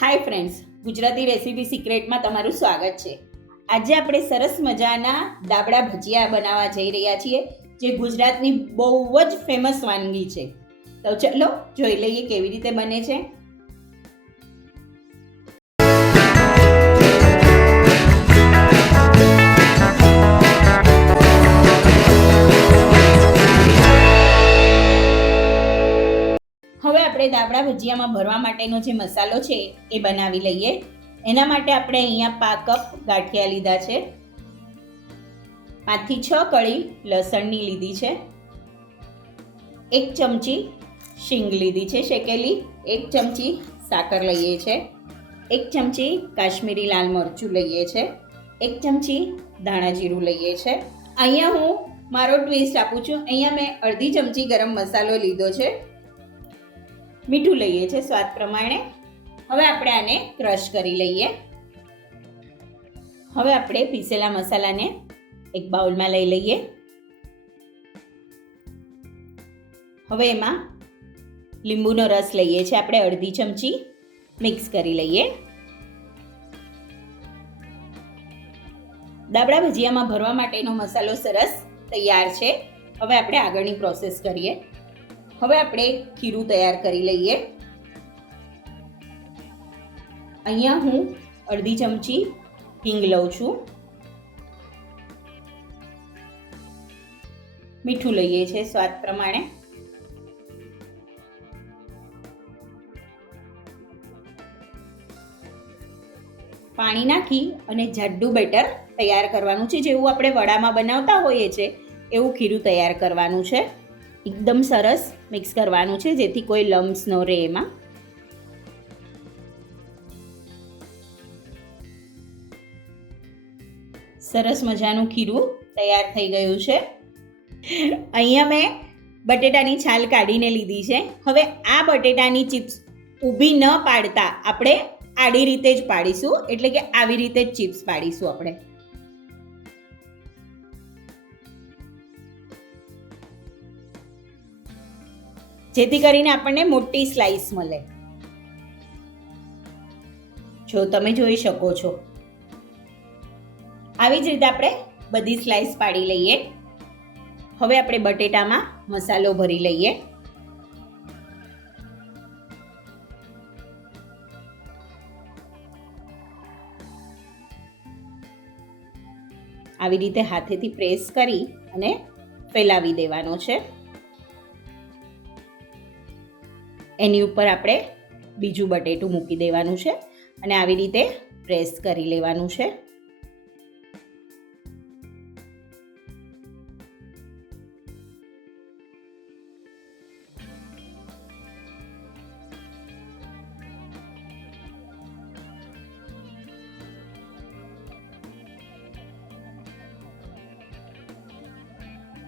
હાય friends Gujarati recipe સિક્રેટમાં તમારું સ્વાગત છે. આજે આપણે સરસ મજાના દાબડા ભજીયા બનાવવા જઈ રહ્યા છીએ, જે ગુજરાતની બહુ જ ફેમસ વાનગી છે. તો ચલો જોઈ લઈએ કેવી રીતે બને છે. આપણે દાબડા ભજીયામાં ભરવા માટેનો જે મસાલો છે એ બનાવી લઈએ. એના માટે આપણે અહીંયા પા કપ ગાંઠિયા લીધા છે. પાંચથી છ કળી લસણની લીધી છે. એક ચમચી શીંગ લીધી છે શેકેલી. એક ચમચી સાકર લઈએ છે. એક ચમચી કાશ્મીરી લાલ મરચું લઈએ છે. એક ચમચી ધાણા જીરું લઈએ છે. અહીંયા હું મારો ટ્વિસ્ટ આપું છું. અહીંયા મેં અડધી ચમચી ગરમ મસાલો લીધો છે. મીઠું લઈએ છીએ સ્વાદ પ્રમાણે. હવે આપણે આને ક્રશ કરી લઈએ. હવે આપણે પીસેલા મસાલાને એક બાઉલમાં લઈ લઈએ. હવે એમાં લીંબુનો રસ લઈએ છીએ આપણે અડધી ચમચી મિક્સ કરી લઈએ. દાબડા ભજીયામાં ભરવા માટેનો મસાલો સરસ તૈયાર છે. હવે આપણે આગળની પ્રોસેસ કરીએ. હવે આપણે ખીરું તૈયાર કરી લઈએ. અહીંયા હું અડધી ચમચી હિંગ લઉં છું. મીઠું લઈએ છીએ સ્વાદ પ્રમાણે. પાણી નાખી અને જાડું બેટર તૈયાર કરવાનું છે. જેવું આપણે વડામાં બનાવતા હોઈએ છીએ, એવું ખીરું તૈયાર કરવાનું છે. એકદમ સરસ મિક્સ કરવાનું છે, જેથી કોઈ લમ્સ ન રહે એમાં. સરસ મજાનું ખીરું તૈયાર થઈ ગયું છે. અહીંયા મેં બટેટાની છાલ કાઢીને લીધી છે. હવે આ બટેટાની ચિપ્સ ઊભી ન પાડતા આપણે આડી રીતે જ પાડીશું, એટલે કે આવી રીતે જ ચિપ્સ પાડીશું આપણે. જેથી કરીને આપણને મોટી સ્લાઇસ મળે. જો તમે જોઈ શકો છો. આવી જ રીતે આપણે બધી સ્લાઇસ પાડી લઈએ. હવે આપણે બટેટામાં મસાલો ભરી લઈએ. આવી રીતે હાથેથી પ્રેસ કરી અને ફેલાવી દેવાનો છે. એની ઉપર આપણે બીજું બટેટું મૂકી દેવાનું છે અને આવી રીતે પ્રેસ કરી લેવાનું છે.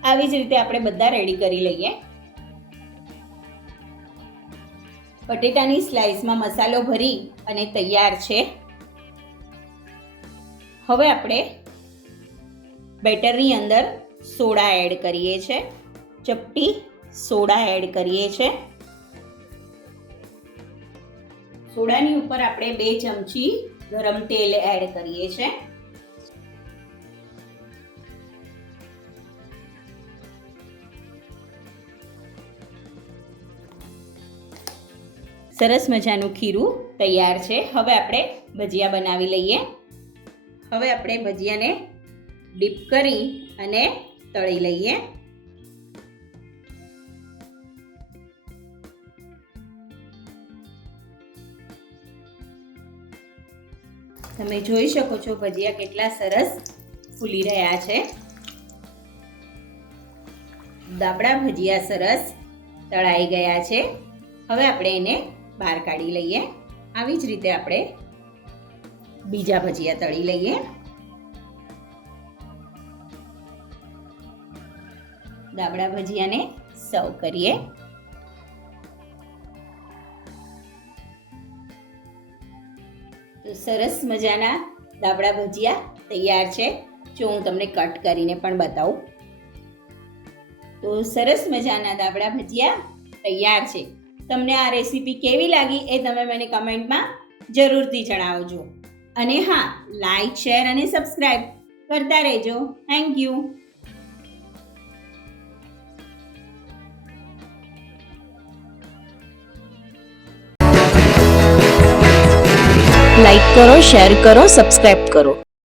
આવી જ રીતે આપણે બધા રેડી કરી લઈએ. બટેટાની સ્લાઇસમાં મસાલો ભરી અને તૈયાર છે. હવે આપણે બેટરની અંદર સોડા એડ કરીએ છે. ચપટી સોડા એડ કરીએ છે. સોડાની ઉપર આપણે બે ચમચી ગરમ તેલ એડ કરીએ છે. સરસ મજાનું ખીરું તૈયાર છે. હવે આપણે ભજીયા બનાવી લઈએ. હવે આપણે ભજીયાને ડીપ કરી અને તળી લઈએ. તમે જોઈ શકો છો ભજીયા કેટલા સરસ ફૂલી રહ્યા છે. દાબડા ભજીયા સરસ તળાઈ ગયા છે. હવે આપણે એને બહાર કાઢી લઈએ. આવી જ રીતે આપણે બીજા ભજીયા તળી લઈએ. દાબડા ભજીયાને સર્વ કરીએ. તો સરસ મજાના દાબડા ભજીયા તૈયાર છે. જો હું તમને કટ કરીને પણ બતાવું. તો સરસ મજાના દાબડા ભજીયા તૈયાર છે. તમને આ રેસીપી કેવી લાગી એ તમે મને કમેન્ટમાં જરૂરથી જણાવજો. અને હા લાઈક શેર અને સબસ્ક્રાઈબ કરતા રહેજો. થેન્ક યુ લાઈક કરો શેર કરો સબસ્ક્રાઈબ કરો.